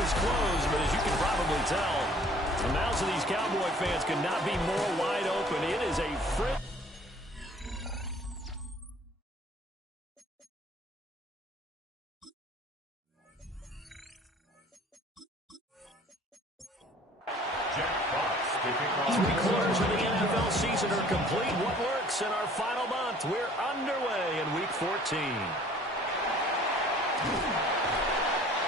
is closed, but as you can probably tell, the mouths of these Cowboy fans could not be more wide open. It is a frit. Three-quarters of the NFL season are complete. What works in our final month? We're underway in Week 14.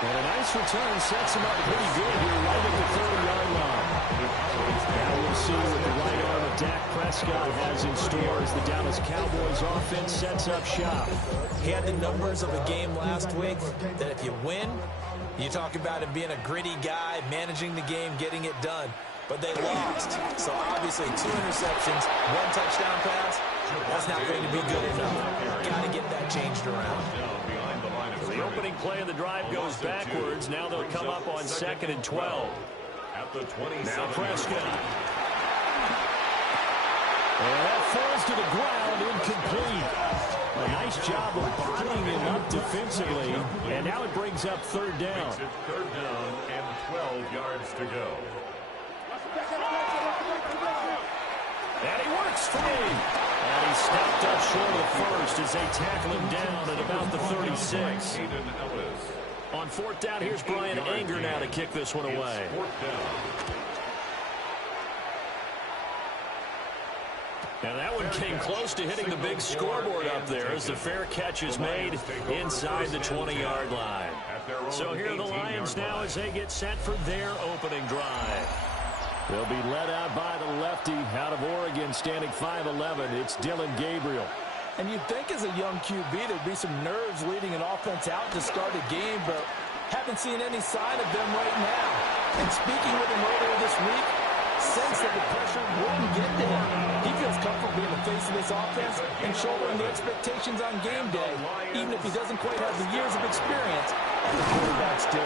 And a nice return sets him up pretty good here right at the 30-yard line. Now we'll see what the right arm of Dak Prescott has in store as the Dallas Cowboys offense sets up shop. He had the numbers of a game last week that if you win, you talk about him being a gritty guy, managing the game, getting it done. But they lost. So obviously 2 interceptions, 1 touchdown pass, that's not going to be good enough. Got to get that changed around. The opening play of the drive goes backwards. Now they'll come up on 2nd and 12. At the 27. Now Prescott. And that falls to the ground, incomplete. A nice job of bottling him up defensively. And now it brings up 3rd down. Makes it 3rd down and 12 yards to go. And he works free. And he's stopped up short of the first as they tackle him down at about the 36. On 4th down, here's Brian Anger now to kick this one away. And that one came close to hitting the big scoreboard up there as the fair catch is made inside the 20-yard line. So here are the Lions now as they get set for their opening drive. They'll be led out by the lefty out of Oregon, standing 5'11". It's Dillon Gabriel. And you'd think as a young QB there'd be some nerves leading an offense out to start a game, but haven't seen any sign of them right now. And speaking with him earlier this week, sense that the pressure wouldn't get to him. He feels comfortable being the face of this offense and shouldering the expectations on game day, even if he doesn't quite have the years of experience that the quarterbacks do.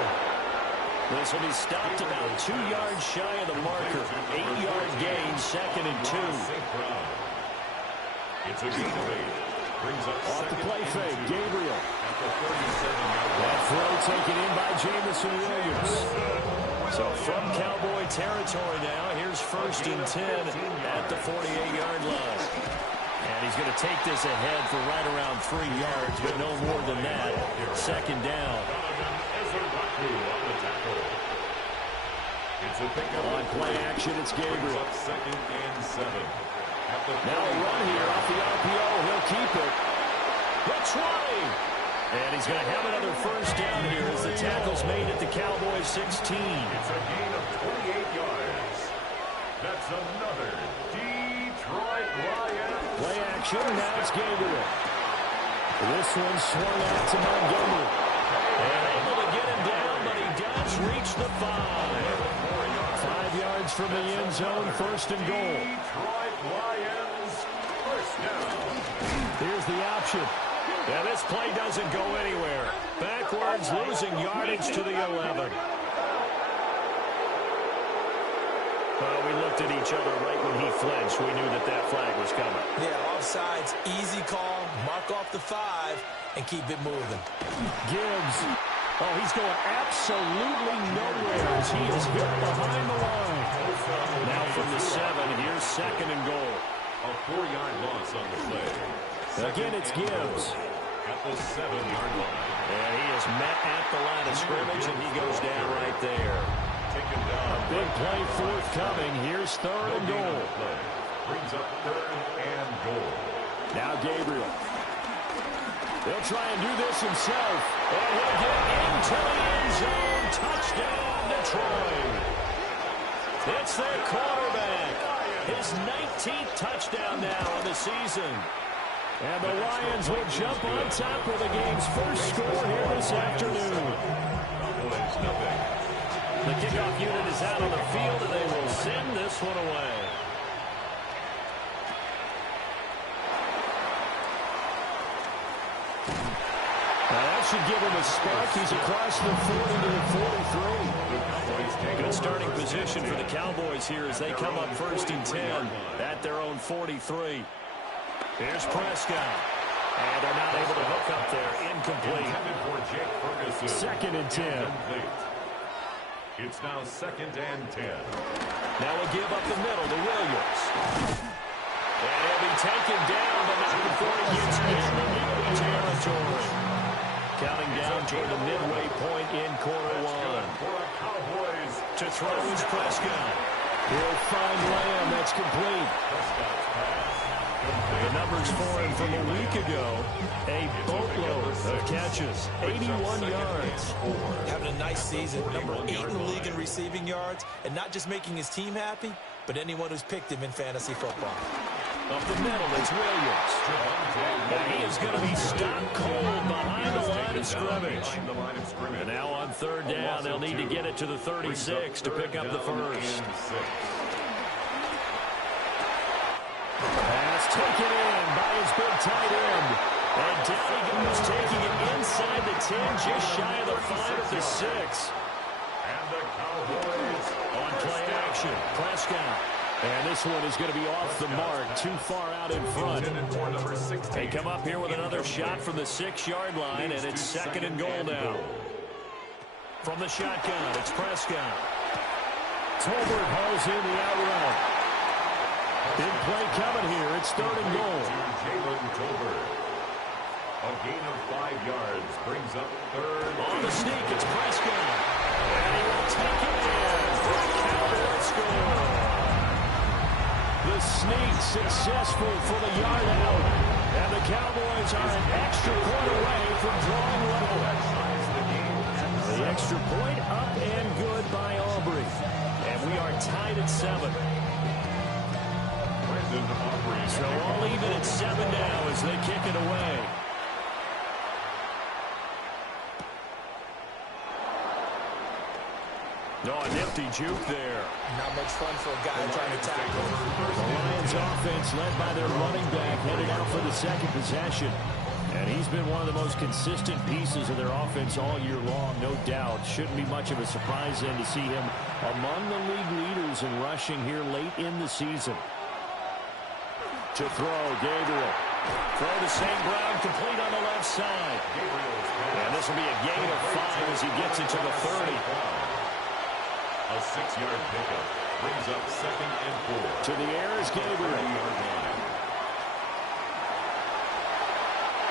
This will be stopped about 2 yards shy of the marker. 8-yard gain, 2nd and 2. It's a gain of 8. Brings up off the play fake, Gabriel. At the 37-yard line. That throw taken in by Jameson Williams. So from Cowboy territory now, here's 1st and 10 at the 48-yard line. And he's going to take this ahead for right around 3 yards, but no more than that. 2nd down. On play action, it's Gabriel. 2nd and 7. Now a run here off the RPO. He'll keep it. That's right. And he's going to have another 1st down here as the tackle's made at the Cowboys 16. It's a gain of 28 yards. That's another Detroit Lions. Play action, now it's Gabriel. This one swung out to Montgomery. And able to get him down, but he does reach the 5. 5 yards from the end zone, 1st and goal. Detroit Lions, 1st down. Here's the option. And this play doesn't go anywhere. Backwards, losing yardage to the 11. Well, we looked at each other right when he flinched. We knew that that flag was coming. Yeah, offsides, easy call, mark off the 5, and keep it moving. Gibbs. Oh, he's going absolutely nowhere as he is hit behind the line. Now from the 7, here's 2nd and goal. A 4-yard loss on the play. Again, it's Gibbs. At the 7-yard line. And he is met at the line of scrimmage, and he goes down right there. Taken down. A big play forthcoming. Here's 3rd and goal. Brings up 3rd and goal. Now Gabriel. He'll try and do this himself. And he'll get into the end zone. Touchdown, Detroit. It's their quarterback. His 19th touchdown now of the season. And the Lions will jump on top with the game's first score here this afternoon. The kickoff unit is out on the field, and they will send this one away. Now that should give him a spark. He's across the 40 to the 43. Good starting position for the Cowboys here as they come up 1st and 10 at their own 43. Here's Prescott. And they're not able to hook up there. Incomplete. 2nd and 10. It's now 2nd and 10. Now we'll give up the middle to Williams. And he'll be taken down, but not before he gets in the midway territory. Counting down toward the midway point in quarter one. To throw is Prescott. He'll find Lamb. That's complete. The numbers for him from a week ago, a boatload of catches, 81 yards. Having a nice season, number 8 in the league in receiving yards, and not just making his team happy, but anyone who's picked him in fantasy football. Up the middle is Williams. And he is going to be stopped cold behind the line of scrimmage. And now on 3rd down, they'll need to get it to the 36 to pick up the first. Pass taken in by his big tight end. And down he goes, taking it inside the 10, just shy of the 5 at the 6. And the Cowboys On play action, Prescott. And this one is going to be off the mark, too far out in front. They come up here with another shot from the 6-yard line, and it's 2nd and goal now. From the shotgun, it's Prescott. Tolbert hauls in the out route. Big play coming here. It's 3rd and goal. Jalen Tolbert. A gain of 5 yards brings up 3rd. On the sneak, it's Prescott. And he will take it in for a Cowboy score. The sneak successful for the yard out. And the Cowboys are an extra point away from drawing level. The extra point up and good by Aubrey. And we are tied at 7. So all even at 7 now as they kick it away. Oh, a nifty juke there. Not much fun for a guy trying to tackle. The Lions offense led by their running back headed out for the 2nd possession. And he's been one of the most consistent pieces of their offense all year long, no doubt. Shouldn't be much of a surprise then to see him among the league leaders in rushing here late in the season. To throw, Gabriel. Throw to St. Brown, complete on the left side. And this will be a gain of 5 as he gets it to the 30. A 6-yard pickup brings up 2nd and 4. To the air is Gabriel.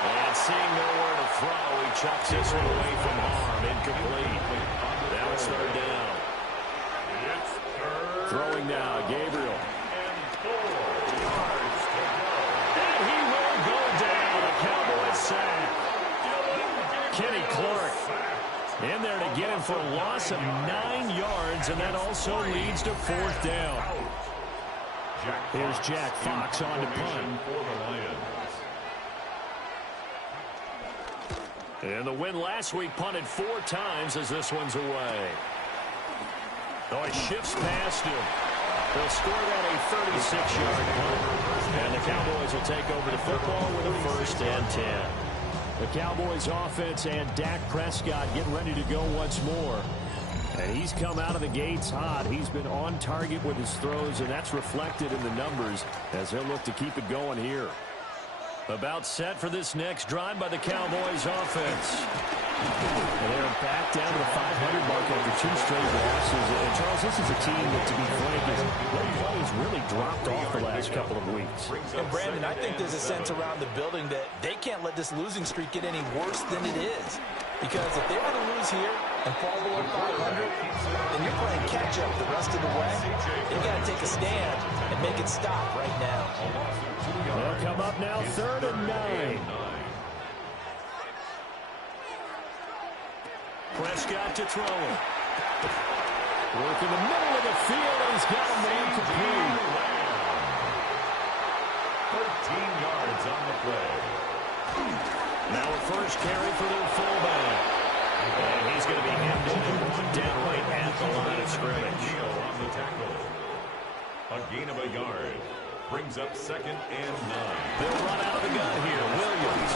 And seeing nowhere to throw, he chucks this one away from harm. Incomplete. Now it's 3rd down. It's 3rd. Throwing now, Gabriel. And 4 yards to go. And he will go down. A Cowboys sack. Kenny Clark in there to get him for a loss of 9 yards, and that also leads to 4th down. Here's Jack Fox on to punt. For the Lions. And the win last week punted 4 times as this one's away. Oh, he shifts past him. They'll score that a 36-yard punt. And the Cowboys will take over the football with a 1st and 10. The Cowboys offense and Dak Prescott getting ready to go once more. And he's come out of the gates hot. He's been on target with his throws, and that's reflected in the numbers as they'll look to keep it going here. About set for this next drive by the Cowboys offense. And they're back down to the 500 mark after 2 straight losses. And Charles, this is a team that, to be frank, has really dropped off the last couple of weeks. And Brandon, I think there's a sense around the building that they can't let this losing streak get any worse than it is. Because if they were to lose here and fall below 500, then you're playing catch-up the rest of the way. They've got to take a stand and make it stop right now. They'll come up now 3rd and 9. Prescott to throw it. Work in the middle of the field, and he's got a man complete. 13 yards on the play. Now a first carry for their fullback. And he's going to be hemmed in down right at the line of scrimmage. On the tackle. A gain of a yard brings up 2nd and 9. They'll run out of the gun here. Williams.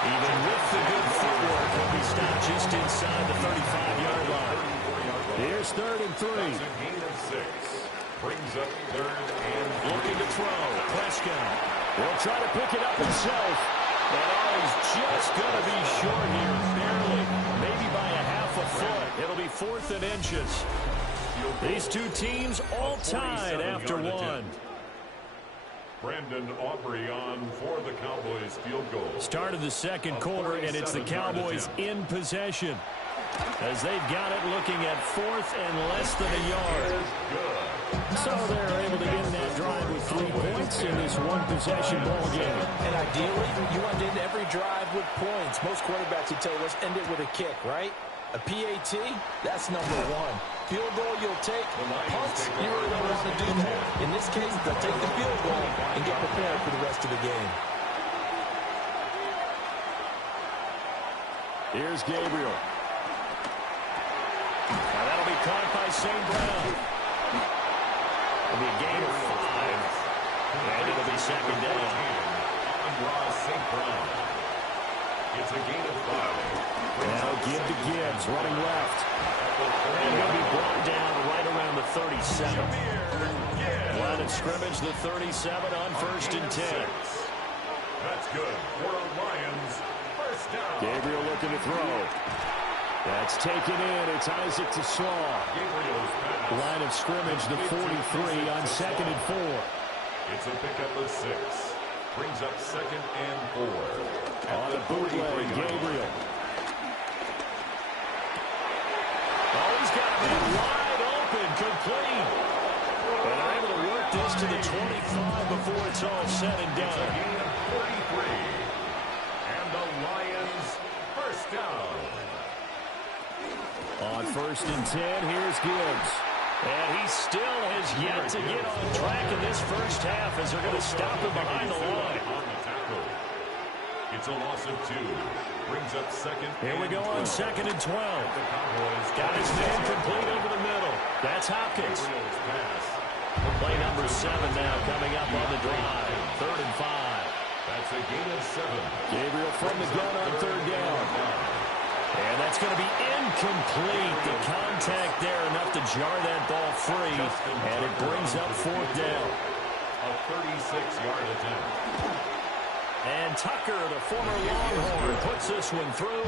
Even with the good footwork, he'll be stopped just inside the 35-yard line. Here's 3rd and 3. That's a gain of 6. Brings up 3rd and 3. Looking to throw. Prescott will try to pick it up himself. And he's just going to be short here, barely, maybe by a half a foot. It'll be 4th and inches. These two teams all tied after one. Brandon Aubrey on for the Cowboys field goal. Start of the second quarter, and it's the Cowboys in possession as they've got it looking at 4th and less than a yard. So they're able to end that drive with 3 points in this one-possession ball game. And ideally, you want to end every drive with points. Most quarterbacks would tell you, let's end it with a kick, right? A PAT, that's number 1. Field goal you'll take. Punts, you really don't want to do that. In this case, they'll take the field goal and get prepared for the rest of the game. Here's Gabriel. Now that'll be caught by St. Brown. It'll be a gain of 5. And it'll be second down. On St. Brown. It's a gain of 5. Now give to Gibbs, running left. And he'll be brought down right around the 37. Line of scrimmage, the 37 on 1st and 10. That's good for a Lions first down. Gabriel looking to throw. That's taken in. It's Isaac to Slaw. Line of scrimmage, the 43 on 2nd and 4. It's a pickup of 6. Brings up 2nd and 4. On a bootleg, Gabriel. Oh, he's got a man wide open, complete. And they're able to work this to the 25 before it's all said and done. It's a gain of 43. And the Lions first down. On 1st and 10, here's Gibbs. And he still has yet to get on track in this first half as they're going to stop him behind the line. On the tackle. It's a loss of 2. Brings up 2nd. Here we go on 2nd and 12. Got his man complete over the middle. That's Hopkins. Play number 7 now coming up on the drive. 3rd and 5. That's a gain of 7. Gabriel from the gun on 3rd down. And that's going to be incomplete. The contact there enough to jar that ball free. And it brings up 4th down. A 36-yard attempt. And Tucker, the former Longhorn, puts this one through.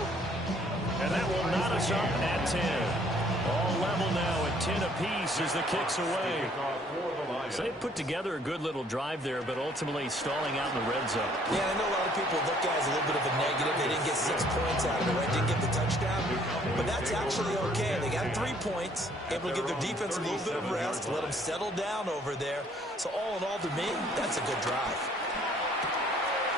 And that will knot us up at 10. All level now at 10 apiece as the kick's away. So they put together a good little drive there, but ultimately stalling out in the red zone. Yeah, I know a lot of people look at it as a little bit of a negative. They didn't get 6 points out of it, right? Didn't get the touchdown. But that's actually okay. They got 3 points, able to give their defense a little bit of rest, let them settle down over there. So all in all, to me, that's a good drive.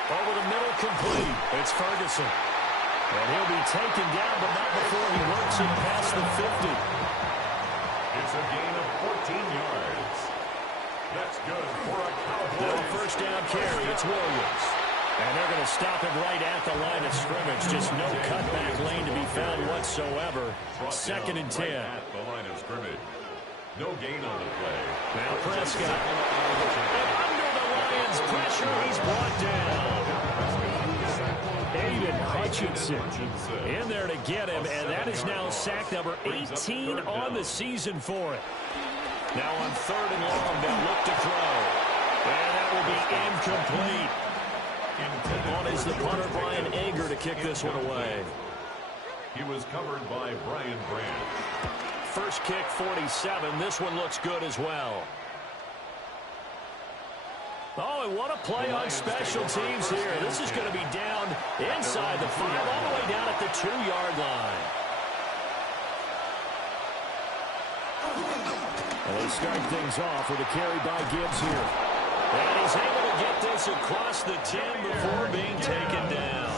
Over the middle, complete. It's Ferguson. And he'll be taken down, but not before he works it past the 50. It's a gain of 14 yards. That's good for a Cowboys. Now first down carry, it's Williams. And they're going to stop him right at the line of scrimmage. Just no cutback lane to be found whatsoever. 2nd and 10. Right at the line of scrimmage. No gain on the play. Now Prescott. And under the Lions' pressure, he's brought down. Aiden Hutchinson in there to get him, and that is now sack number 18 on the season for it. Now on 3rd and long, they'll look to throw. And that will be incomplete. On is the punter, Brian Ager, to kick this one away. He was covered by Brian Branch. First kick, 47. This one looks good as well. Oh, and what a play on special teams here. This is going to be down inside the 5, all the way down at the 2-yard line. And they start things off with a carry by Gibbs here. And he's able to get this across the 10 before being taken down.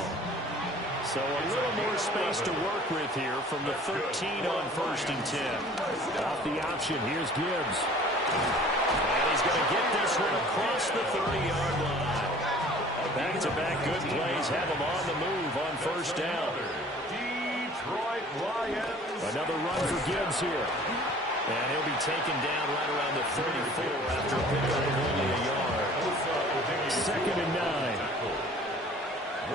So a little more space to work with here from the 13 on 1st and 10. Off the option, here's Gibbs. And he's going to get this one across the 30-yard line. Back-to-back good plays have him on the move on 1st down. Detroit Lions. Another run for Gibbs here. And he'll be taken down right around the 34 after a pickup of only a yard. 2nd and 9.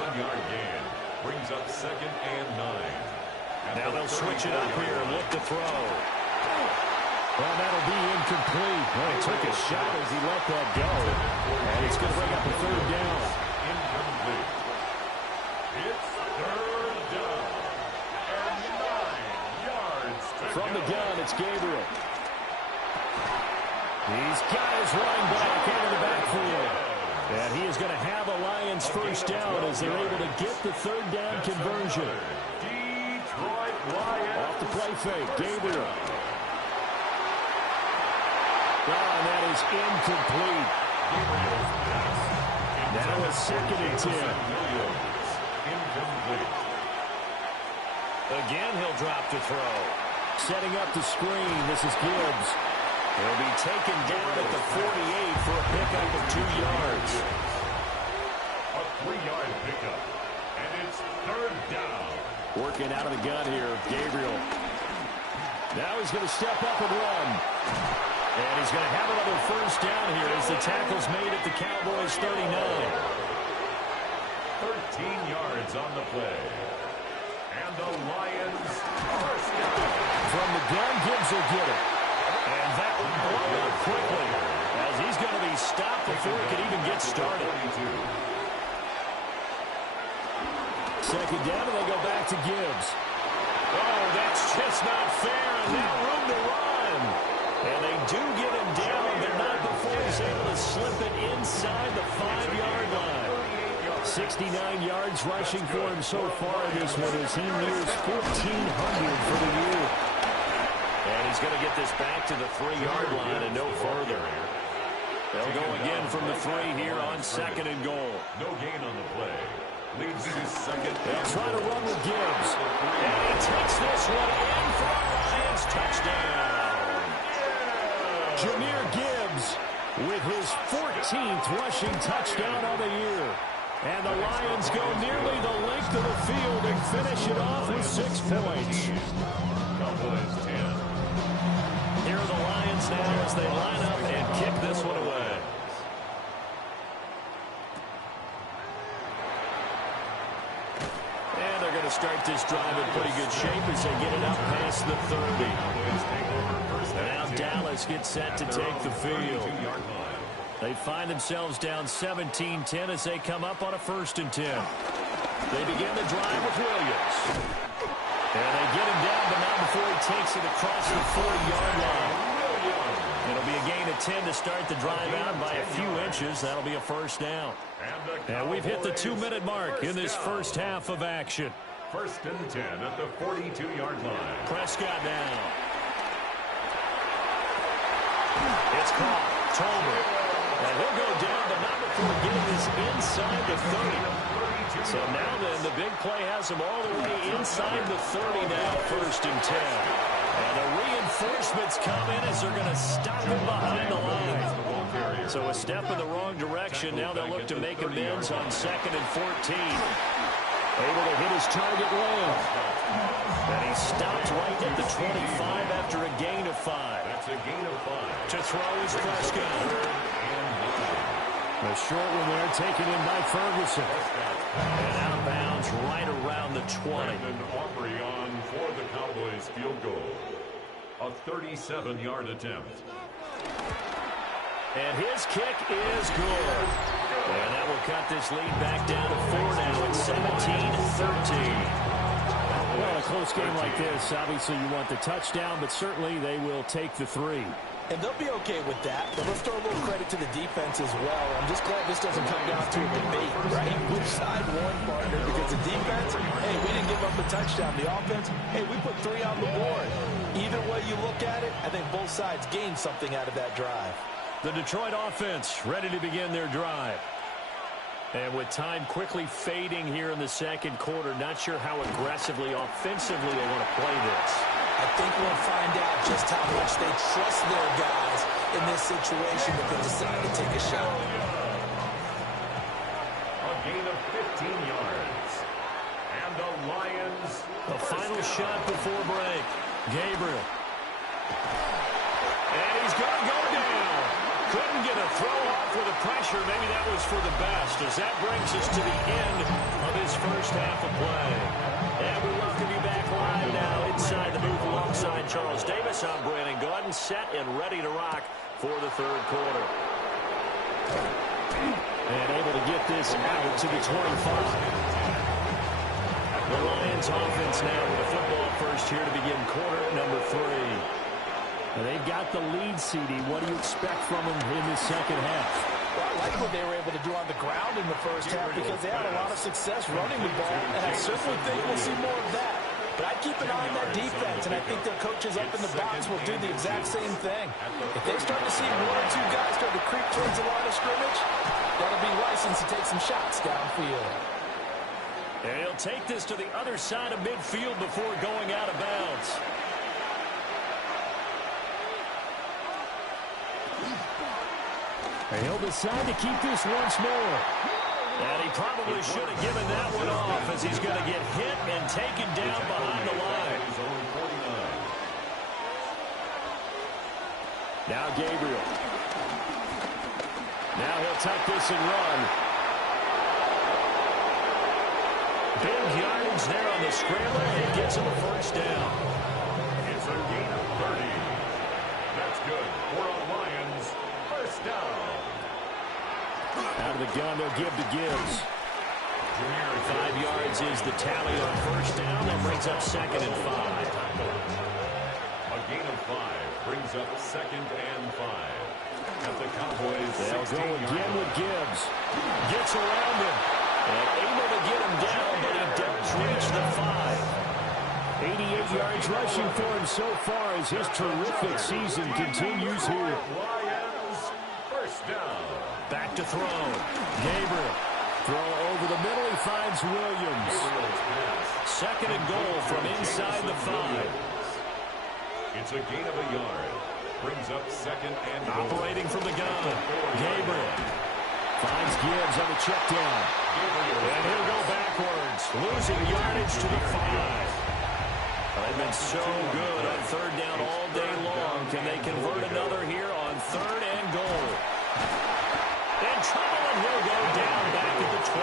1-yard gain. Brings up 2nd and 9. Now they'll switch it up here and look to throw. Well, that'll be incomplete. Well, he took a shot as he let that go. And it's going to bring up a 3rd down. Incomplete. It's 3rd down. And 9 yards to From the gun, it's Gabriel. He's got his running back into the backfield. And he is going to have a Lions first down as they're able to get the third down conversion. Detroit Lions. Off the play fake, Gabriel. And that is incomplete. Now a 2nd and 10. Incomplete. Again, he'll drop to throw. Setting up the screen, this is Gibbs. He'll be taken down at the 48 for a pickup of 2 yards. A 3-yard pickup. And it's third down. Working out of the gun here, Gabriel. Now he's going to step up and run. And he's going to have another first down here as the tackle's made at the Cowboys' 39. 13 yards on the play. And the Lions first down. From the gun, Gibbs will get it. And that will blow up quickly as he's going to be stopped before he can even get started. 2nd down, and they go back to Gibbs. Oh, that's just not fair, and now room to run. And they do get him down, but not before he's able to slip it inside the 5-yard line. 69 yards rushing for him so far in this one as he nears 1,400 for the year. And he's going to get this back to the 3-yard line and no further. They'll go again from the 3 here on 2nd and goal. No gain on the play. Leads to 2nd. They'll try to run with Gibbs. And he takes this one in for a Lions touchdown. Jahmyr Gibbs with his 14th rushing touchdown of the year. And the Lions go nearly the length of the field and finish it off with 6 points. Cowboys 10. Here are the Lions now as they line up and kick this one away. And they're going to start this drive in pretty good shape as they get it up past the 30. And now Dallas gets set to take the field. They find themselves down 17-10 as they come up on a 1st and 10. They begin the drive with Williams. And they get him down, but not before he takes it across the 40-yard line. It'll be a gain of 10 to start the drive out by a few inches. That'll be a first down. And we've hit the 2-minute mark in this first half of action. 1st and 10 at the 42-yard line. Prescott now. It's caught. Tolbert. And he'll go down, but not before getting this inside the 30. So now then, the big play has him all the way inside the 30 now, 1st and 10. And the reinforcements come in as they're going to stop him behind the line. So a step in the wrong direction. Now they'll look to make amends on 2nd and 14. Able to hit his target lane. And he stopped right at the 25 after a gain of 5. That's a gain of 5. To throw is Prescott. A short one there, taken in by Ferguson. And out of bounds right around the 20. Brandon Aubrey on for the Cowboys field goal. A 37-yard attempt. And his kick is good. And that will cut this lead back down to 4 now at 17-13. Well, a close game like this, obviously you want the touchdown, but certainly they will take the 3. And they'll be okay with that, but let's throw a little credit to the defense as well. I'm just glad this doesn't come down to a debate, right? Which side won, partner? Because the defense, hey, we didn't give up a touchdown. The offense, hey, we put 3 on the board. Either way you look at it, I think both sides gained something out of that drive. The Detroit offense ready to begin their drive. And with time quickly fading here in the 2nd quarter, not sure how aggressively, offensively they want to play this. I think we'll find out just how much they trust their guys in this situation if they decide to take a shot. A gain of 15 yards. And the Lions. A final shot before break. Gabriel. And he's going to go down. Couldn't get a throw off with the pressure. Maybe that was for the best, as that brings us to the end of this first half of play. And we welcome you back live now inside the booth alongside Charles Davis. I'm Brandon Gaudin, set and ready to rock for the 3rd quarter. And able to get this out to the 25. The Lions offense now with the football first here to begin quarter number 3. And they've got the lead, CD. What do you expect from them in the second half? Well, I like what they were able to do on the ground in the first half because they had a lot of success running the ball, and I certainly think we'll see more of that. But I keep an eye on that defense, and I think their coaches up in the box will do the exact same thing. If they start to see 1 or 2 guys start to creep towards the line of scrimmage, that'll be license to take some shots downfield. And he'll take this to the other side of midfield before going out of bounds. And he'll decide to keep this once more. And he probably should have given that one off as he's going to get hit and taken down behind the line. Now Gabriel. Now he'll tuck this and run. Big yardage there on the scrambler, and it gets him a first down. It's a gain of 30. That's good for a Lions first down. Out of the gun, they'll give to Gibbs. 5 yards is the tally on first down. That brings up 2nd and 5. A gain of 5 brings up 2nd and 5. At the Cowboys, they'll go again with Gibbs. Gets around him. And able to get him down, but he does reach the 5. 88 yards rushing for him so far as his terrific season continues here. Lions first down. Back to throw. Gabriel. Throw over the middle. He finds Williams. 2nd and goal from inside the 5. It's a gain of a yard. Brings up 2nd and goal. Operating from the gun. Gabriel. Finds Gibbs on the check down. And he'll go backwards. Losing yardage to the 5. They've been so good on 3rd down all day long. Can they convert another here on 3rd and goal? In trouble, and he'll go down back at the 12.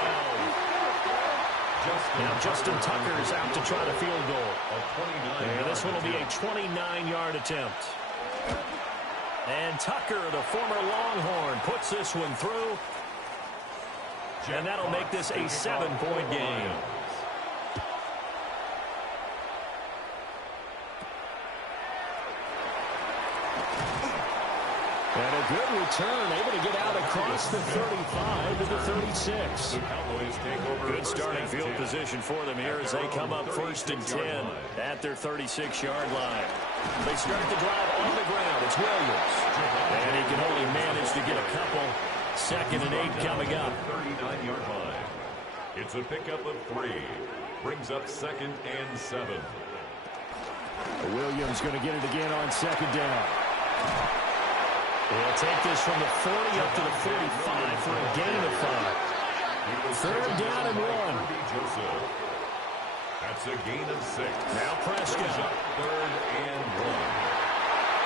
Now Justin Tucker's out to try the field goal. And this one will be a 29-yard attempt. And Tucker, the former Longhorn, puts this one through. And that'll make this a 7-point game. And a good return, able to get out across the 35 to the 36. Good starting field position for them here as they come up 1st and 10 at their 36-yard line. They start the drive on the ground. It's Williams. And he can only manage to get a couple. 2nd and 8 coming up. 39-yard line. It's a pickup of 3. Brings up 2nd and 7. Williams going to get it again on 2nd down. He'll take this from the 40 up to the 45 for a gain of 5. 3rd down and 1. That's a gain of 6. Now Prescott. 3rd and 1.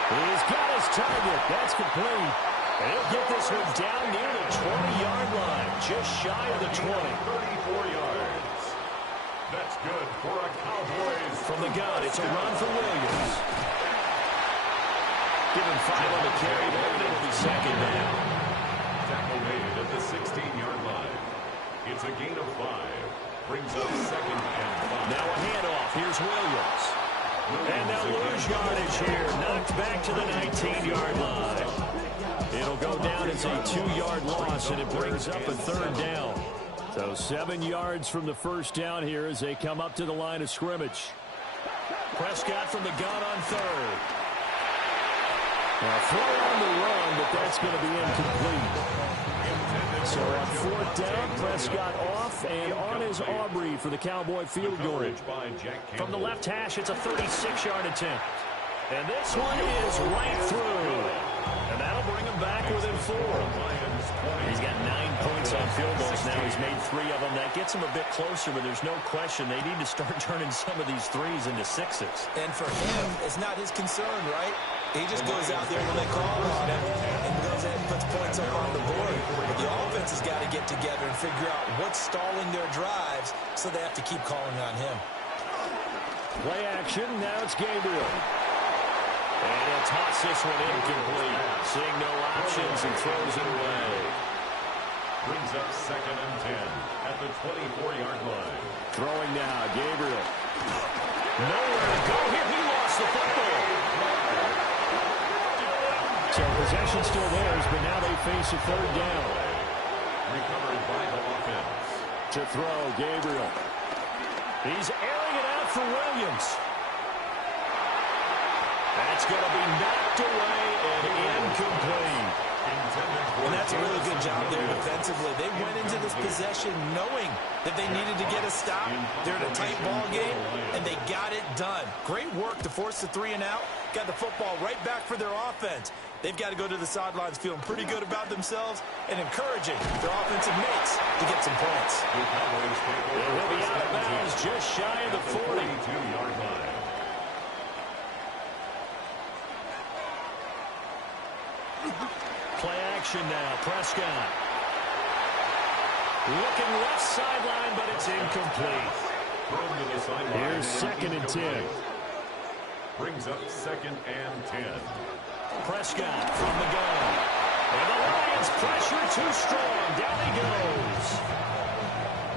He's got his target. That's complete. And he'll get this one down near the 20-yard line, just shy of the 20. 34 yards. That's good for a Cowboys. From the gun, it's a run for Williams. Give him 5 on the carry there, and it'll be 2nd down. Tackle made at the 16-yard line. It's a gain of 5. Brings up 2nd and 5. Now a handoff. Here's Williams. And they'll lose yardage here. Knocked back to the 19-yard line. It'll go down as a 2-yard loss, and it brings up a 3rd down. So 7 yards from the first down here as they come up to the line of scrimmage. Prescott from the gun on 3rd. Now, throw on the run, but that's going to be incomplete. So on 4th down, Prescott off, and on is Aubrey for the Cowboy field goal. From the left hash, it's a 36-yard attempt. And this one is right through. And that'll bring him back within 4. He's got 9 points on field goals now. He's made 3 of them. That gets him a bit closer, but there's no question they need to start turning some of these 3s into 6s. And for him, it's not his concern, right? He just goes out there when they call on him and goes ahead and puts points up on the board. But the offense has got to get together and figure out what's stalling their drives, so they have to keep calling on him. Play action. Now it's Gabriel. And he'll toss this one incomplete. Seeing no options and throws it away. Brings up 2nd and 10 at the 24-yard line. Throwing now, Gabriel. Nowhere to go here. He lost the football. So possession still theirs, but now they face a 3rd down. Recovered by the offense. To throw, Gabriel. He's airing it out for Williams. That's going to be knocked away and incomplete. And that's a really good job there defensively. They went into this possession knowing that they needed to get a stop. They're in a tight ball game, and they got it done. Great work to force the 3 and out. Got the football right back for their offense. They've got to go to the sidelines feeling pretty good about themselves and encouraging their offensive mates to get some points. He'll be out of bounds just shy of the 42-yard line. Play action now. Prescott. Looking left sideline, but it's incomplete. Thrown to the sideline. Here's 2nd and 10. Brings up 2nd and 10. Prescott from the gun. And the Lions pressure too strong. Down he goes.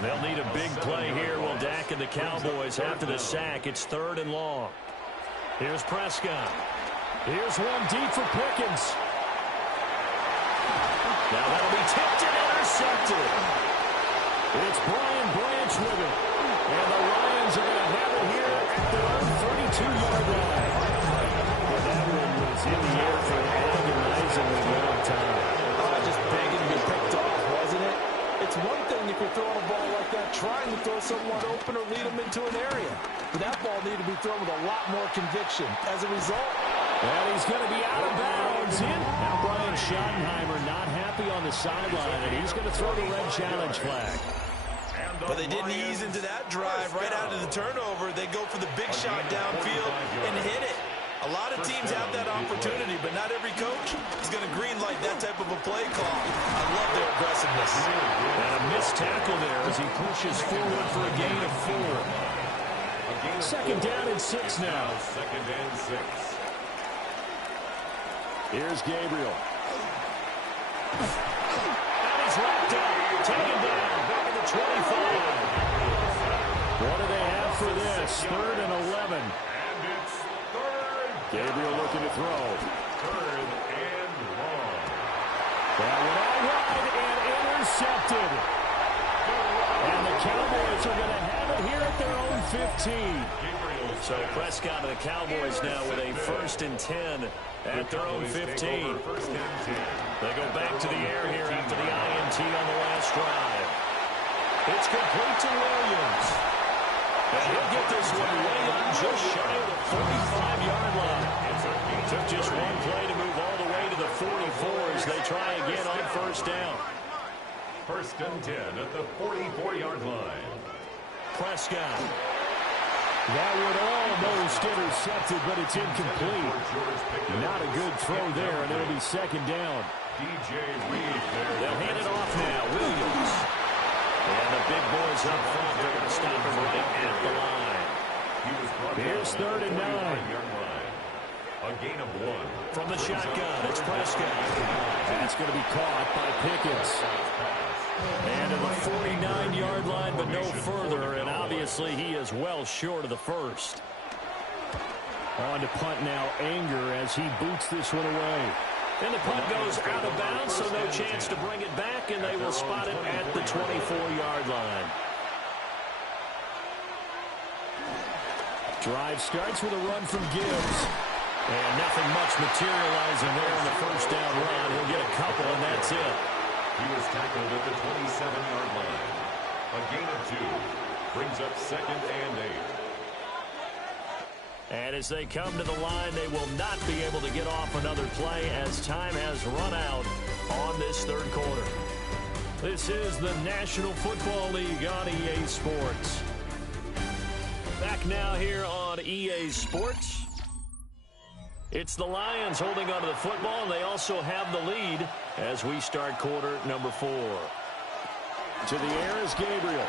They'll need a big play here. Will Dak and the Cowboys after the sack. It's 3rd and long. Here's Prescott. Here's one deep for Pickens. Now that'll be tipped and intercepted. It's Brian Branch with it. And the Lions are going to have it here at their own 32-yard line. Well, that one was in the air for an agonizingly long time. Just begging to be picked off, wasn't it? It's one thing if you're throwing a ball like that, trying to throw someone open or lead them into an area. But that ball needed to be thrown with a lot more conviction. As a result, and he's going to be out of bounds. Now Brian Schottenheimer not happy on the sideline, and he's going to throw the red challenge flag. But they didn't ease into that drive right out of the turnover. They go for the big shot downfield and hit it. A lot of teams have that opportunity, but not every coach is going to greenlight that type of a play call. I love their aggressiveness. And a missed tackle there as he pushes forward for a gain of 4. 2nd down and 6 now. 2nd and 6. Here's Gabriel. And he's wrapped up. Taken down. Back at the 25. What do they have for this? 3rd and 11. And it's 3rd. Gabriel looking to throw. 3rd and long. That one out wide and intercepted. And the Cowboys are going to have it here at their own 15. So Prescott and the Cowboys now with a 1st and 10 at their own 15. They go back to the air here after the INT on the last drive. It's complete to Williams. And he'll get this one way up just shy of the 45-yard line. It took just one play to move all the way to the 44 as they try again on 1st down. 1st and 10 at the 44-yard line. Prescott. That would almost intercepted, but it's incomplete. Not a good throw there, and it'll be 2nd down. DJ Reed there. They'll hand it off now. Williams. And the big boys up front, they're going to stop him right at the line. Here's 3rd and 9. A gain of 1. From the shotgun, it's Prescott. That's going to be caught by Pickens. And to the 49-yard line, but no further, and obviously he is well short of the 1st. On to punt now, Anger, as he boots this one away. And the punt goes out of bounds, so no chance to bring it back, and they will spot it at the 24-yard line. Drive starts with a run from Gibbs. And nothing much materializing there on the 1st down run. He'll get a couple, and that's it. He was tackled at the 27-yard line. A gain of 2. Brings up 2nd and 8. And as they come to the line, they will not be able to get off another play as time has run out on this 3rd quarter. This is the National Football League on EA Sports. Back now here on EA Sports. It's the Lions holding onto the football, and they also have the lead as we start quarter number 4. To the air is Gabriel.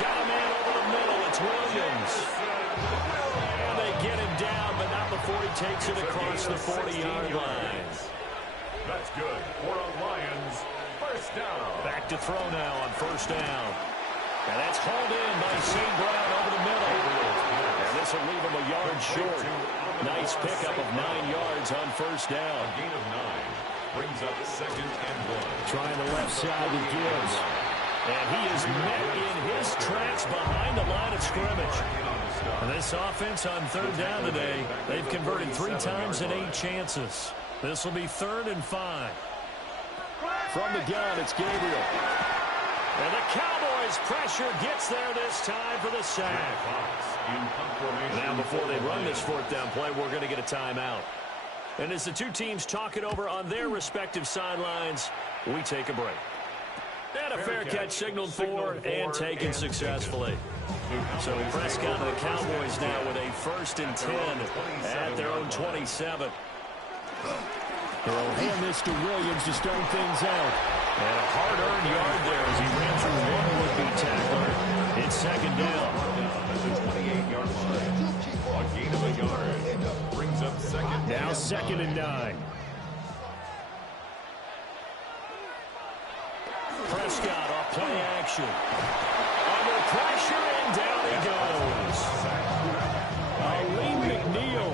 Got a man over the middle. It's Williams. And they get him down, but not before he takes it across the 40-yard line. That's good for a Lions to throw now on first down. And that's hauled in by St. Brown over the middle. And this will leave him a yard short. Nice pickup of 9 yards on first down. A gain of 9 brings up 2nd and 1. Trying the left side with Gibbs. And he is met in his tracks behind the line of scrimmage. And this offense on third down today, they've converted 3 times in 8 chances. This will be 3rd and 5. From the gun, it's Gabriel. And the Cowboys' pressure gets there this time for the sack. Now, before they run this 4th down play, we're going to get a timeout. And as the two teams talk it over on their respective sidelines, we take a break. And a fair catch signaled for and taken successfully. So Prescott and the Cowboys now with a 1st and 10 at their own 27. They'll hand this to Williams to start things out. And a hard-earned yard there as he ran through one would-be tackler. It's 2nd down. At the 28-yard line. A gain of a yard. Brings up 2nd. Now 2nd and 9. Prescott off play action. Under pressure, and down he goes. Aleem McNeil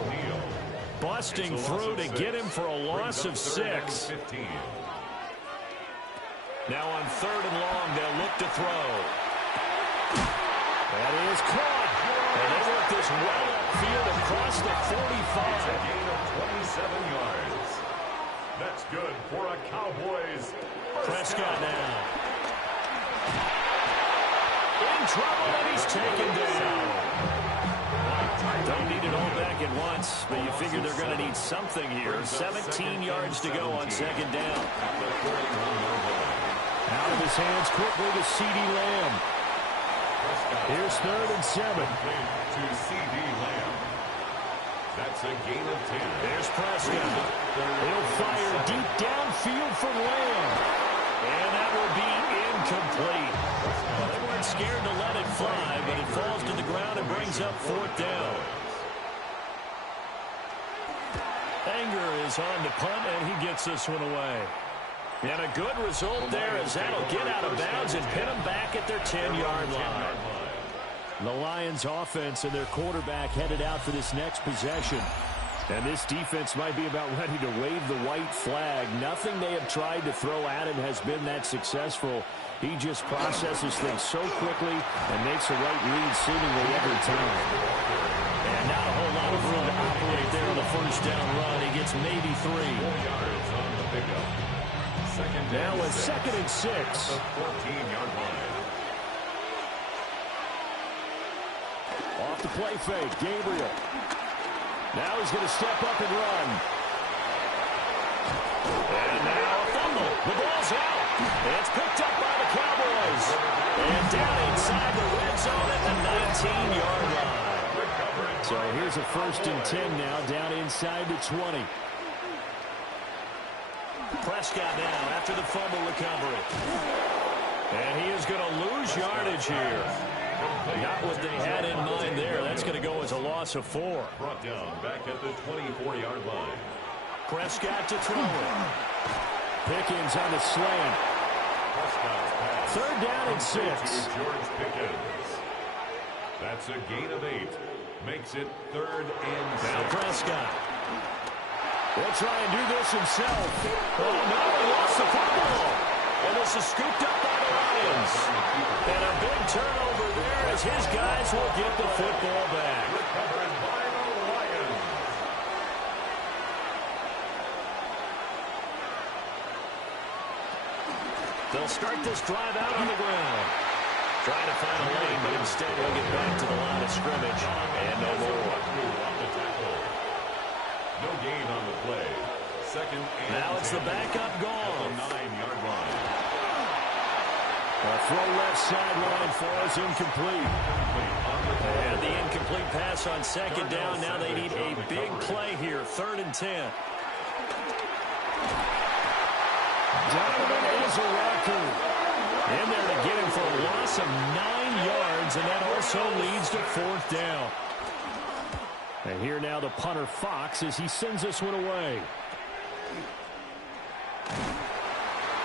busting through to get him for a loss of 6. Now on 3rd and long, they'll look to throw. That is caught. And they work this well upfield across the 45. It's a gain of 27 yards. That's good for a Cowboys. Prescott now. In trouble, and he's taken down. Don't need it all back at once, but you figure they're going to need something here. 17 yards to go on 2nd down. Out of his hands quickly to C.D. Lamb. Here's 3rd and 7. To C.D. Lamb. That's a gain of 10. There's Prescott. He'll fire deep downfield for Lamb. And that will be incomplete. Well, they weren't scared to let it fly, but it falls to the ground and brings up 4th down. Anger is on to punt, and he gets this one away. And a good result there as that'll get out of bounds and pin them back at their 10-yard line. The Lions offense and their quarterback headed out for this next possession. And this defense might be about ready to wave the white flag. Nothing they have tried to throw at him has been that successful. He just processes things so quickly and makes the right read seemingly every time. And not a whole lot of room to operate there on the 1st down run. He gets maybe 3. 4 yards on the pickup. Now with 2nd and 6. 14-yard line. Off the play fake, Gabriel. Now he's going to step up and run. And now a fumble. The ball's out. It's picked up by the Cowboys. And down inside the red zone at the 19-yard line. So here's a 1st and 10 now, down inside the 20. Prescott now after the fumble recovery. And he is going to lose yardage here. Not what they had in mind there. That's going to go as a loss of 4. Brought down back at the 24-yard line. Prescott to throw it. Pickens on the slant. 3rd down and 6. George Pickens. That's a gain of 8. Makes it 3rd and 6. Now Prescott. He'll try and do this himself. Oh, no, he lost the football. And this is scooped up by the Lions. And a big turnover there as his guys will get the football back. Recovered by the Lions. They'll start this drive out on the ground. Trying to find a lane, but instead he'll get back to the line of scrimmage. And no more. No gain on the play. 2nd and now it's the backup gone. 9-yard line. A throw left sideline falls incomplete. And the incomplete pass on 2nd down. Now they need a big play here. 3rd and 10. Donovan Ezra in there to get him for a loss of 9 yards, and that also leads to 4th down. And here now the punter Fox as he sends this one away.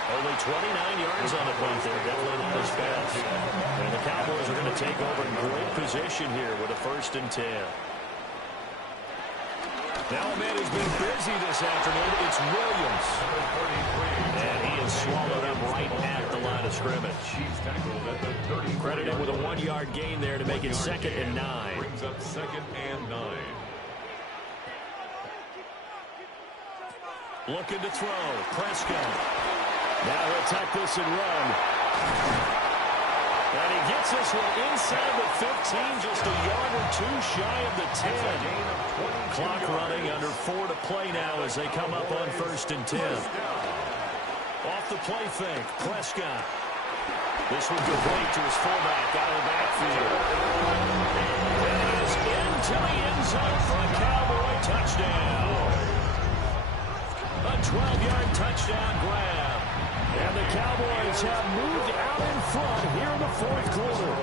Only 29 yards on the punt there. Definitely not his best. And the Cowboys are going to take over in great position here with a 1st and 10. Now a man who's been busy this afternoon, it's Williams. And he is swallowed up right at the line of scrimmage. Credit him with a 1-yard gain there to make it 2nd and 9. Brings up 2nd and 9. Looking to throw. Prescott. Now he'll tuck this and run. And he gets this one inside the 15, just a yard or 2 shy of the 10. Clock running, under 4 to play now as they come up on 1st and 10. Off the play fake, Prescott. This one complete to his fullback out of the backfield. And he is into the end zone for a Cowboy touchdown. A 12-yard touchdown grab. And the Cowboys have moved out in front here in the 4th quarter.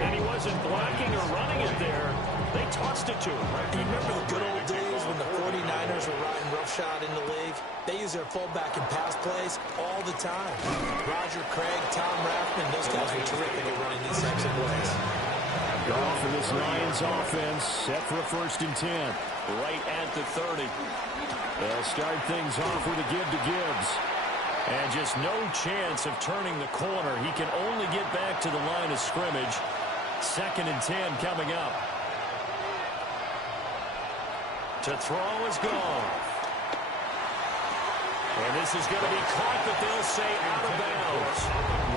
And he wasn't blocking or running it there. They tossed it to him. You remember the good old days when the 49ers were riding roughshod in the league? They use their fullback in pass plays all the time. Roger Craig, Tom Rathman, those guys were terrific at running these types of plays. Goal for this Lions offense, set for a 1st and 10. Right at the 30. They'll start things off with a give to Gibbs. And just no chance of turning the corner. He can only get back to the line of scrimmage. 2nd and 10 coming up. To throw is gone. And this is going to be caught, but they'll say out of bounds.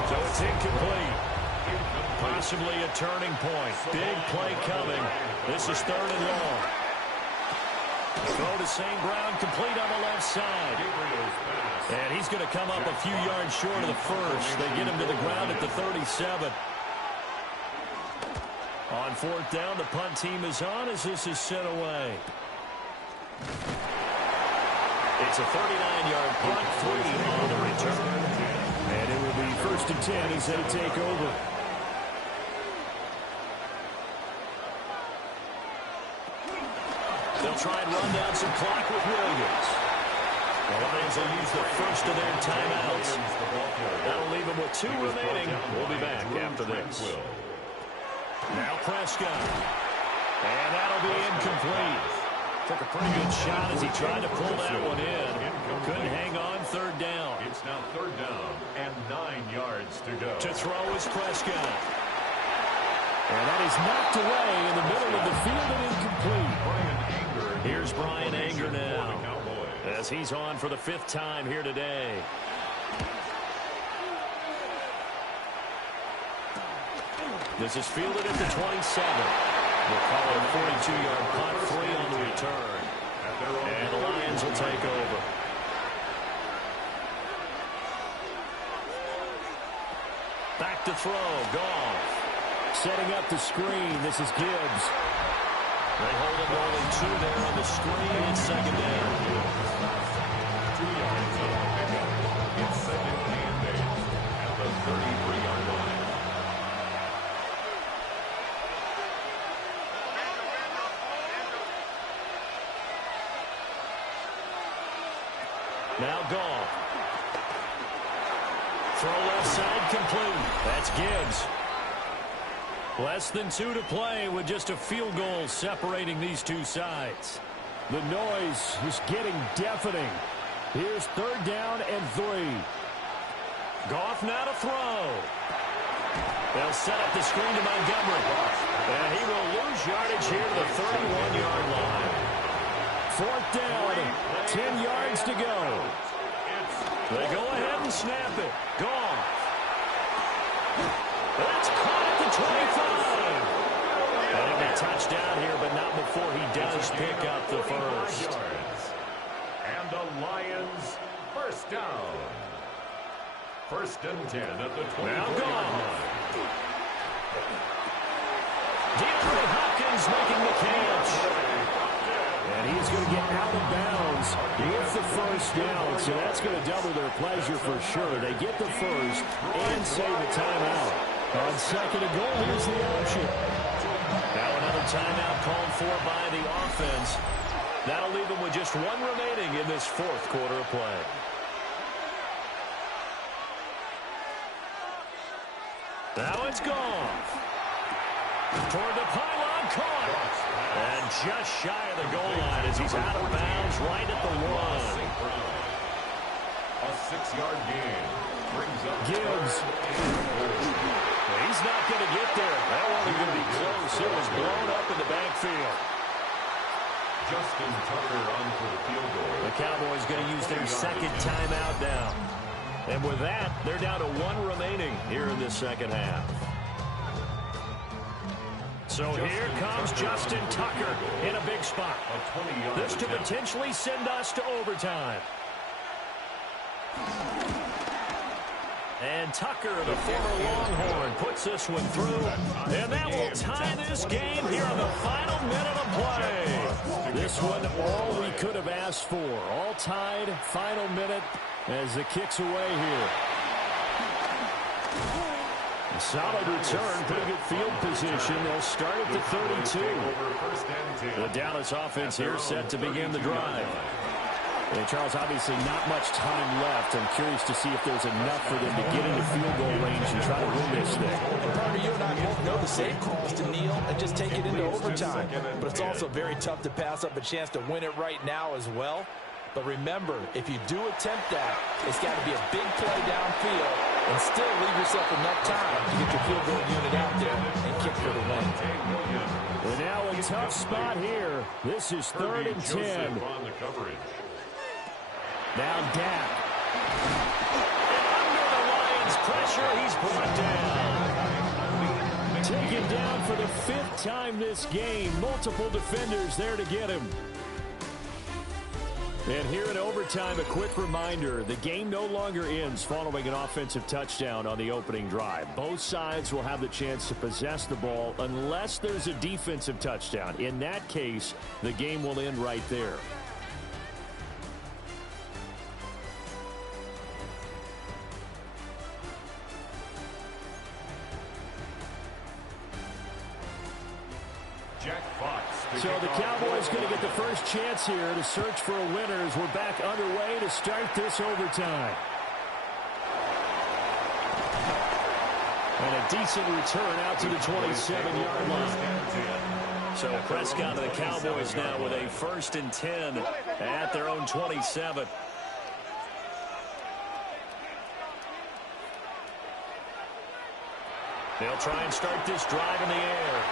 So it's incomplete. Possibly a turning point. Big play coming. This is 3rd and long. Throw to St. Brown, complete on the left side. And he's going to come up a few yards short of the first. They get him to the ground at the 37. On 4th down, the punt team is on as this is sent away. It's a 39-yard punt, 3 on the return. And it will be 1st and 10 as they take over. They'll try and run down some clock with Williams. The Lions will use the first of their timeouts. That'll leave them with 2 remaining. We'll be back after this. Now Prescott. And that'll be incomplete. Took a pretty good shot as he tried to pull that one in. Couldn't hang on, 3rd down. It's now 3rd down and 9 yards to go. To throw is Prescott. And that is knocked away in the middle of the field and incomplete. Here's Brian Anger now, as he's on for the 5th time here today. This is fielded at the 27. We'll call it a 42-yard punt, 3 on the return. And the Lions will take over. Back to throw, Goff. Setting up the screen, this is Gibbs. They hold him only 2 there on the screen. It's 2nd down. 2 yards on the pickup. It's 2nd and 8 at the 33-yard line. Now Goff. Throw left side complete. That's Gibbs. Less than 2 to play with just a field goal separating these 2 sides. The noise is getting deafening. Here's 3rd down and 3. Goff now to throw. They'll set up the screen to Montgomery. And he will lose yardage here to the 31-yard line. 4th down, 10 yards to go. They go ahead and snap it. Goff. That's caught at the 25. That'll be a touchdown here, but not before he does pick up the first. And the Lions, 1st down. 1st and 10 at the 20. Now gone. DeAndre Hopkins making the catch. And he's going to get out of bounds with the 1st down, so that's going to double their pleasure for sure. They get the first and save a timeout. On 2nd and goal, here's the option. Now another timeout called for by the offense. That'll leave them with just 1 remaining in this 4th quarter of play. Now it's gone. Toward the pylon, caught. And just shy of the goal line as he's out of bounds right at the one. A 6-yard gain brings up Gibbs. He's not going to get there. That wasn't going to be close. It was blown up in the backfield. Justin Tucker on for the field goal. The Cowboys going to use their second timeout now. And with that, they're down to 1 remaining here in this second half. So here comes Justin Tucker in a big spot. This to potentially send us to overtime. And Tucker, the former Longhorn, puts this one through. And that will tie this game here in the final minute of play. This one all we could have asked for. All tied, final minute as the kick's away here. A solid return, pretty good field position. They'll start at the 32. The Dallas offense here set to begin the drive. And Charles, obviously not much time left. I'm curious to see if there's enough for them to get into field goal range and try to win this thing. Partner, you and I both know the same calls to kneel and just take it into overtime. But it's also very tough to pass up a chance to win it right now as well. But remember, if you do attempt that, it's got to be a big play downfield and still leave yourself enough time to get your field goal unit out there and kick for the win. And now a tough spot here. This is 3rd and 10. Now Dak. And under the Lions' pressure, he's brought down. Taken down for the 5th time this game. Multiple defenders there to get him. And here in overtime, a quick reminder, the game no longer ends following an offensive touchdown on the opening drive. Both sides will have the chance to possess the ball unless there's a defensive touchdown. In that case, the game will end right there. So the Cowboys going to get the first chance here to search for a winner as we're back underway to start this overtime. And a decent return out to the 27-yard line. So Prescott and the Cowboys now with a 1st and 10 at their own 27. They'll try and start this drive in the air.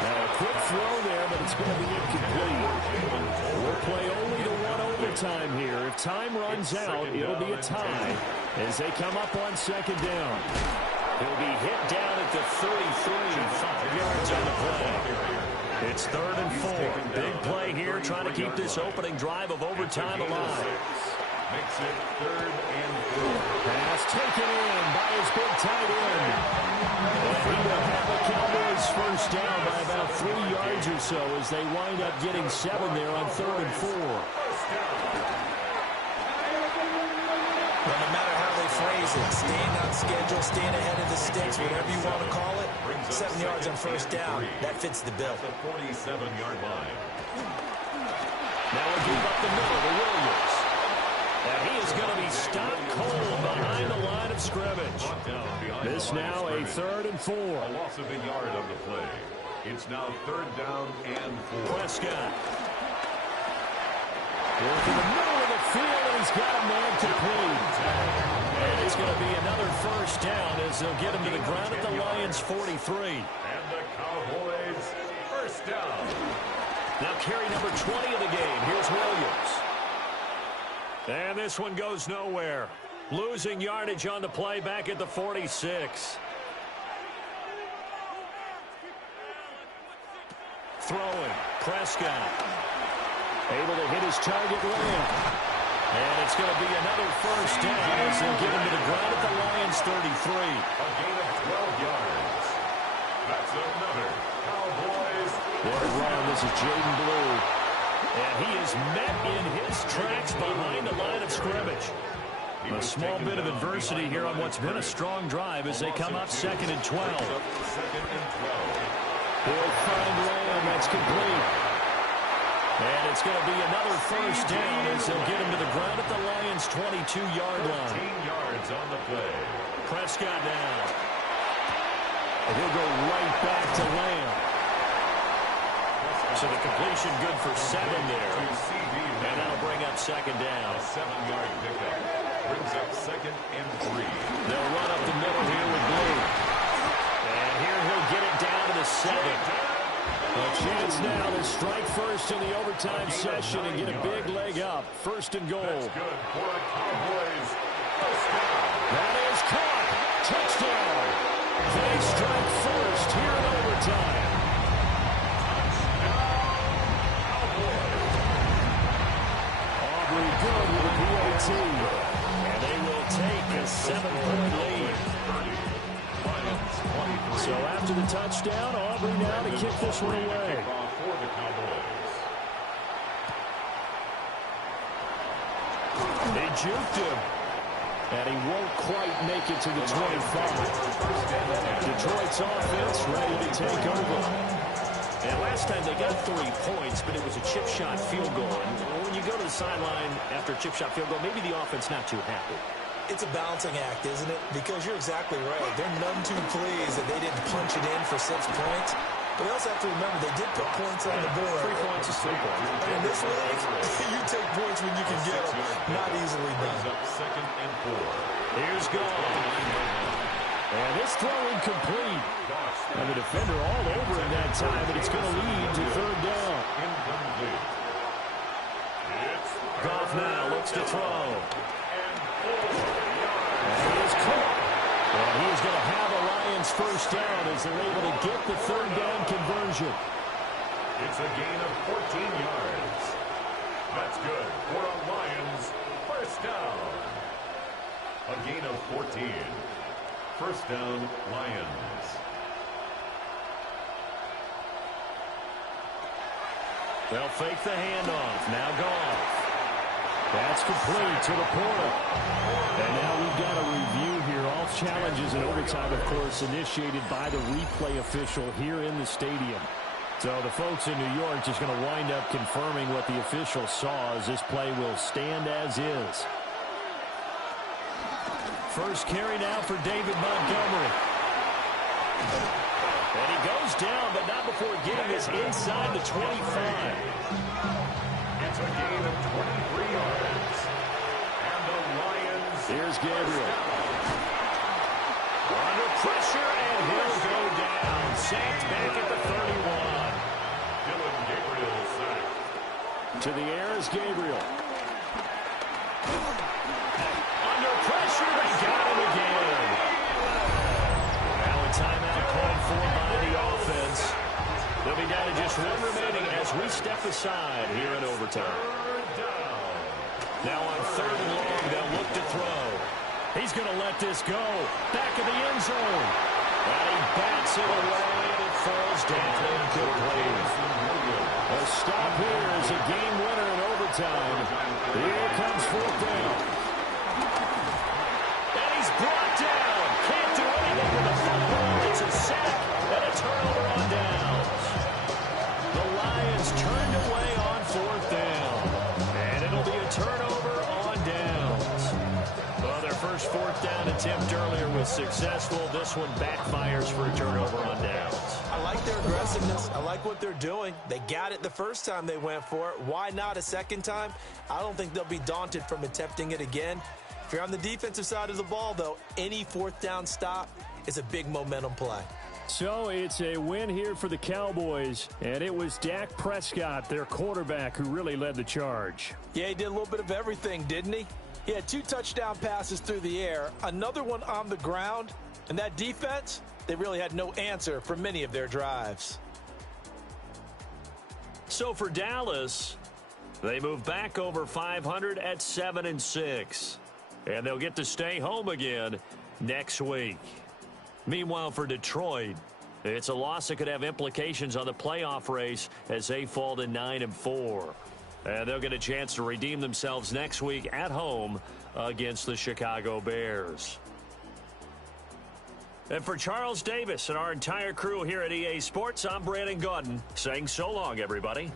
Now a quick throw there, but it's going to be incomplete. We'll play only to 1 overtime here. If time runs out, it'll be a tie as they come up on 2nd down. He'll be hit down at the 33, 5 yards on the play. It's 3rd and 4. Big play here, trying to keep this opening drive of overtime alive. Makes it 3rd and 4. Pass taken in by his big tight end. And he will have the Cowboys first down by about 3 yards or so as they wind up getting 7 there on 3rd and 4. Well, no matter how they phrase it, staying on schedule, staying ahead of the sticks, whatever you want to call it, 7 yards on first down, that fits the bill. The 47-yard line. Now we'll give up the middle to Williams. And he is going to be stopped cold behind the line of scrimmage. This now a 3rd and 4. A loss of a yard on the play. It's now 3rd down and 4. Prescott. Working the middle of the field, and he's got a man complete. And it's going to be another first down as they'll get him to the ground at the Lions' 43. And the Cowboys first down. Now carry number 20 of the game. Here's Williams. And this one goes nowhere. Losing yardage on the play back at the 46. Throwing. Prescott. Able to hit his target land. And it's going to be another first down as they'll get him to the ground at the Lions' 33. A gain of 12 yards. That's another Cowboys. What a run. This is Jaden Blue. And he is met in his tracks behind the line of scrimmage. A small bit of adversity here on what's been a strong drive as they come up 2nd and 12. 2nd and 12. He'll find Lamb. That's complete. And it's going to be another first down as they'll get him to the ground at the Lions' 22-yard line. 15 yards on the play. Prescott now. And he'll go right back to Lamb. So the completion good for 7 there. And that'll bring up second down. A 7-yard pickup. Brings up 2nd and 3. They'll run up the middle here with Blue. And here he'll get it down to the 7. A chance now to strike first in the overtime session and get a big leg up. 1st and goal. That's good for a Cowboys first down. That is caught. Touchdown. They strike first here in overtime. Aubrey good with a PAT. And they will take a 7-point lead. So after the touchdown, Aubrey now to kick this one away. For the Cowboys. They juked him. And he won't quite make it to the 25. Detroit's offense ready to take over. And last time they got 3 points, but it was a chip shot field goal. And when you go to the sideline after a chip shot field goal, maybe the offense not too happy. It's a balancing act, isn't it? Because you're exactly right. They're none too pleased that they didn't punch it in for 6 points. But you also have to remember they did put points on the board. 3 points is 3 points. In this league, you take points when you can get them. Not easily done. Up 2nd and 4. Here's Goff. And this throw incomplete. And the defender all over him that time, but it's going to lead to 3rd down. Incomplete. Goff now looks to throw. And he is caught. And he's going to have a Lions first down as they're able to get the 3rd down conversion. It's a gain of 14 yards. That's good for a Lions first down. A gain of 14. First down, Lions. They'll fake the handoff. Now Goff. That's complete to the Porter. And now we've got a review here. All challenges in overtime, of course, initiated by the replay official here in the stadium. So the folks in New York just going to wind up confirming what the official saw as this play will stand as is. First carry now for David Montgomery. And he goes down, but not before getting us inside the 25. It's a gain of 23 yards. And the Lions. Here's Gabriel. Under pressure, and he'll go down. Sacked back at the 31. Dylan Gabriel sacked. To the air is Gabriel. Under pressure, they got him again. Now a timeout called for by the offense. They'll be down to just 1 remaining as we step aside here in overtime. Now on 3rd and long, they'll look to throw. He's going to let this go. Back of the end zone. And he bats it away, and it falls down incomplete. A stop here is a game winner in overtime. Here comes 4th down. And he's brought down. Can't do anything with the football. It's a sack and a turnover on downs. The Lions turned away on 4th down. And it'll be a turnover on downs. Well, their first 4th down attempt earlier was successful. This one backfires for a turnover on downs. I like their aggressiveness. I like what they're doing. They got it the first time they went for it. Why not a second time? I don't think they'll be daunted from attempting it again. If you're on the defensive side of the ball, though, any 4th down stop is a big momentum play. So it's a win here for the Cowboys, and it was Dak Prescott, their quarterback, who really led the charge. Yeah, he did a little bit of everything, didn't he? He had 2 touchdown passes through the air, another one on the ground, and that defense, they really had no answer for many of their drives. So for Dallas, they move back over 500 at 7-6, and they'll get to stay home again next week. Meanwhile, for Detroit, it's a loss that could have implications on the playoff race as they fall to 9-4. And they'll get a chance to redeem themselves next week at home against the Chicago Bears. And for Charles Davis and our entire crew here at EA Sports, I'm Brandon Gaudin saying so long, everybody.